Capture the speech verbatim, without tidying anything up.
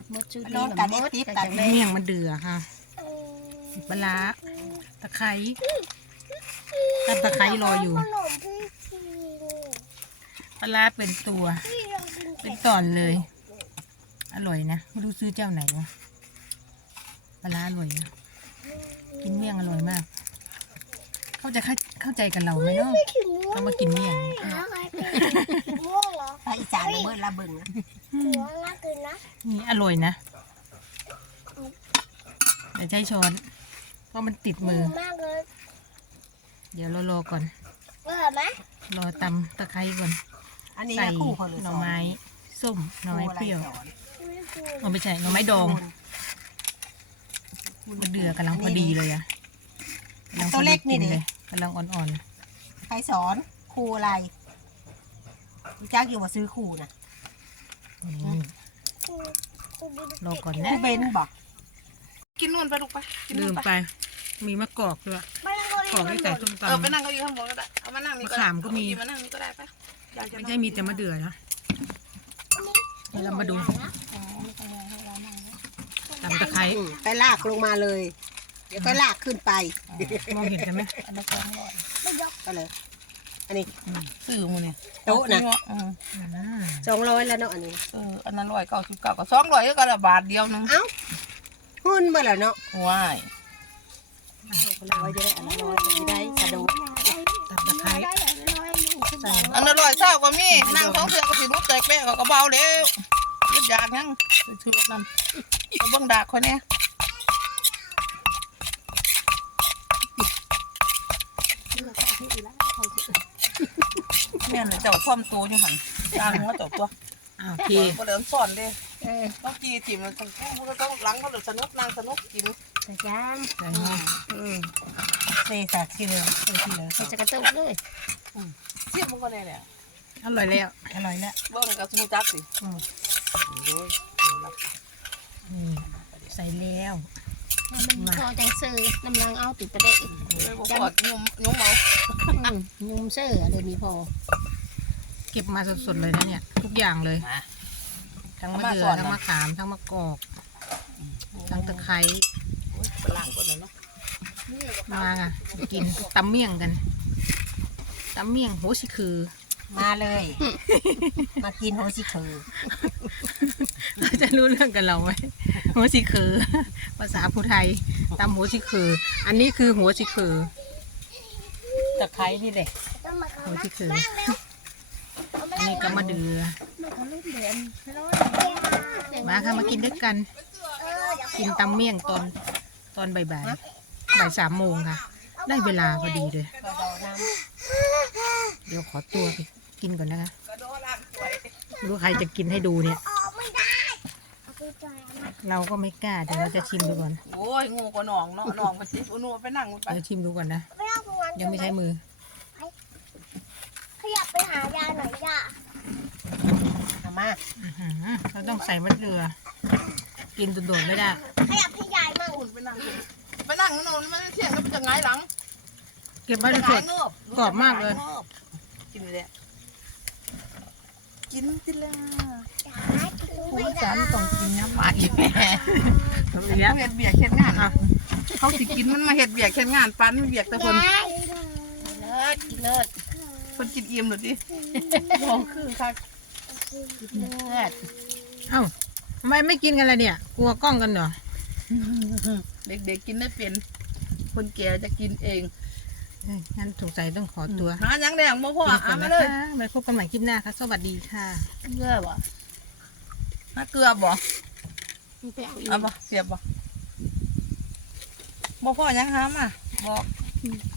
มดชื่อน้องตัดเล็กติ๊บตัดเมี่ยงมะเดื่อค่ะปลาตะไคร้ตัดตะไคร้รออยู่ปลาเป็นตัวเป็นตอนเลยอร่อยนะไม่รู้ซื้อเจ้าไหนวะปลาอร่อยนะกินเมี่ยงอร่อยมากเขาจะเข้าใจกันเราไหมเนาะเรามากินเมี่ยงภาคอีสานเมื่อละเบิ่งนะนี่อร่อยนะแต่ใช้ช้อนเพราะมันติดมือเดี๋ยวเรารอก่อนรอตำตะไคร้ก่อนใส่หน่อไม้ส้มหน่อไม้เปรี้ยวมันไม่ใช่หน่อไม้ดองมันเดือกำลังพอดีเลยอะตัวเล็กนี่ดิกำลังอ่อนๆใครสอนครูอะไรจ้างอยู่มาซื้อครูนะรอก่อนนะเบนบอกกินนู่นไปลูกไปลืมไปมีมะกอกด้วยกอกที่ใส่ส้มตำเออไปนั่งก็อยู่ข้างบนก็ได้เอามานั่งนี่ก็มะขามก็มีมานั่งนี่ก็ได้ไปไม่ใช่มีแต่มะเดื่อนะเรามาดูตำตะไคร้ไปลากลงมาเลยเดี๋ยวก็ลากขึ้นไปมองเห็นกันไหมก็เลยอันนี้ซื้อมือนี่โต๊ะนะสองร้อยแล้วเนาะอันนี้เอออันนั้นร้อยเก้าสิบเก้าก็สองร้อยก็ละบาทเดียวนึงเอ้าหุ้นมาแล้วเนาะว้ายร้อยจะได้อันร้อยจะได้กระดูกตัดตะไคร้อันนั้นร้อยเศร้ากว่ามีนั่งท้องเสือก็สิมุดแตกแม่ก็เบาเร็วยึดยากยังชูนั่นเอาบังดาคนนี้แม่เลยเจ้าท่อมตัวยังหันจางว่าเจ้าตัวโอเคก็เดินสอนดิต้องกีจิ๋มมันต้องต้องล้างเขาหรือสนุกนางสนุกกินใส่จานใส่ใส่สักทีเดียวใส่ทีเดียวใส่จะกระตุ้นเลยเสียบมันก็ได้เนี่ยอร่อยแล้วอร่อยแล้วเบิ้งกับสมุนจักสิใส่แล้วพอจังซื้อน้ำลังเอาติดประเด็นจังยุ่มยุ่มเมายุ่มเสื้อเลยมีพอเก็บมาสดๆเลยนะเนี่ยทุกอย่างเลยทั้งมะเดื่อทั้งมะขามทั้งมะกอกทั้งตะไคร้มาอ่ะกินตำเมี่ยงกันตำเมี่ยงโหชิคือมาเลยมากินโฮชิคือเราจะรู้เรื่องกันเราไหมโฮชิคือภาษาภูไทยตำโฮชิคืออันนี้คือโฮชิคือตะไคร้นี่แหละโฮชิคืออันนี้ก็มะเดื่อมาค่ะมากินด้วยกันกินตำเมี่ยงตอนตอนบ่ายๆบ่ายสามโมงค่ะได้เวลาพอดีเลยเดี๋ยวขอตัวไปกินก่อนนะคะรู้ใครจะกินให้ดูเนี่ยเราก็ไม่กล้าเดี๋ยวเราจะชิมดูก่อนโอ้ยงูกว่าหนองเนาะหนองมันจิบนูไปนั่งไปเดี๋ยวชิมดูก่อนนะยังไม่ใช้มือขยับไปหายาหน่อยจ้ะมาเราต้องใส่มะเดื่อกินโดดๆไม่ได้ขยับให้ยายมาอุ่นไปนั่งไปนั่งโน่นมันเที่ยงก็จะไงหลังเก็บมาสดกรอบมากเลยกินเลยกินติละผู้สานต้องกินน้ำหวานอีแม่เขาเห็ดเบียกเห็ดงานเขาสิกินมันมาเห็ดเบียกเห็ดงานปั้นเบียกแต่คนเลิศเลิศคนกินอิ่มหรือดิมองคือค่ะเลิศเอ้าทำไมไม่กินกันล่ะเนี่ยกลัวกล้องกันเหรอเด็กๆกินได้เป็นคนแก่จะกินเองงั้นสงสัยต้องขอตัวหายังแดงโมพ่อเอามาเลยไปพบกันใหม่คลิปหน้าค่ะสวัสดีค่ะเกลือบ่ฮะเกลือบ่เอาบ่เสียบบ่โมพ่อยังหามาบอก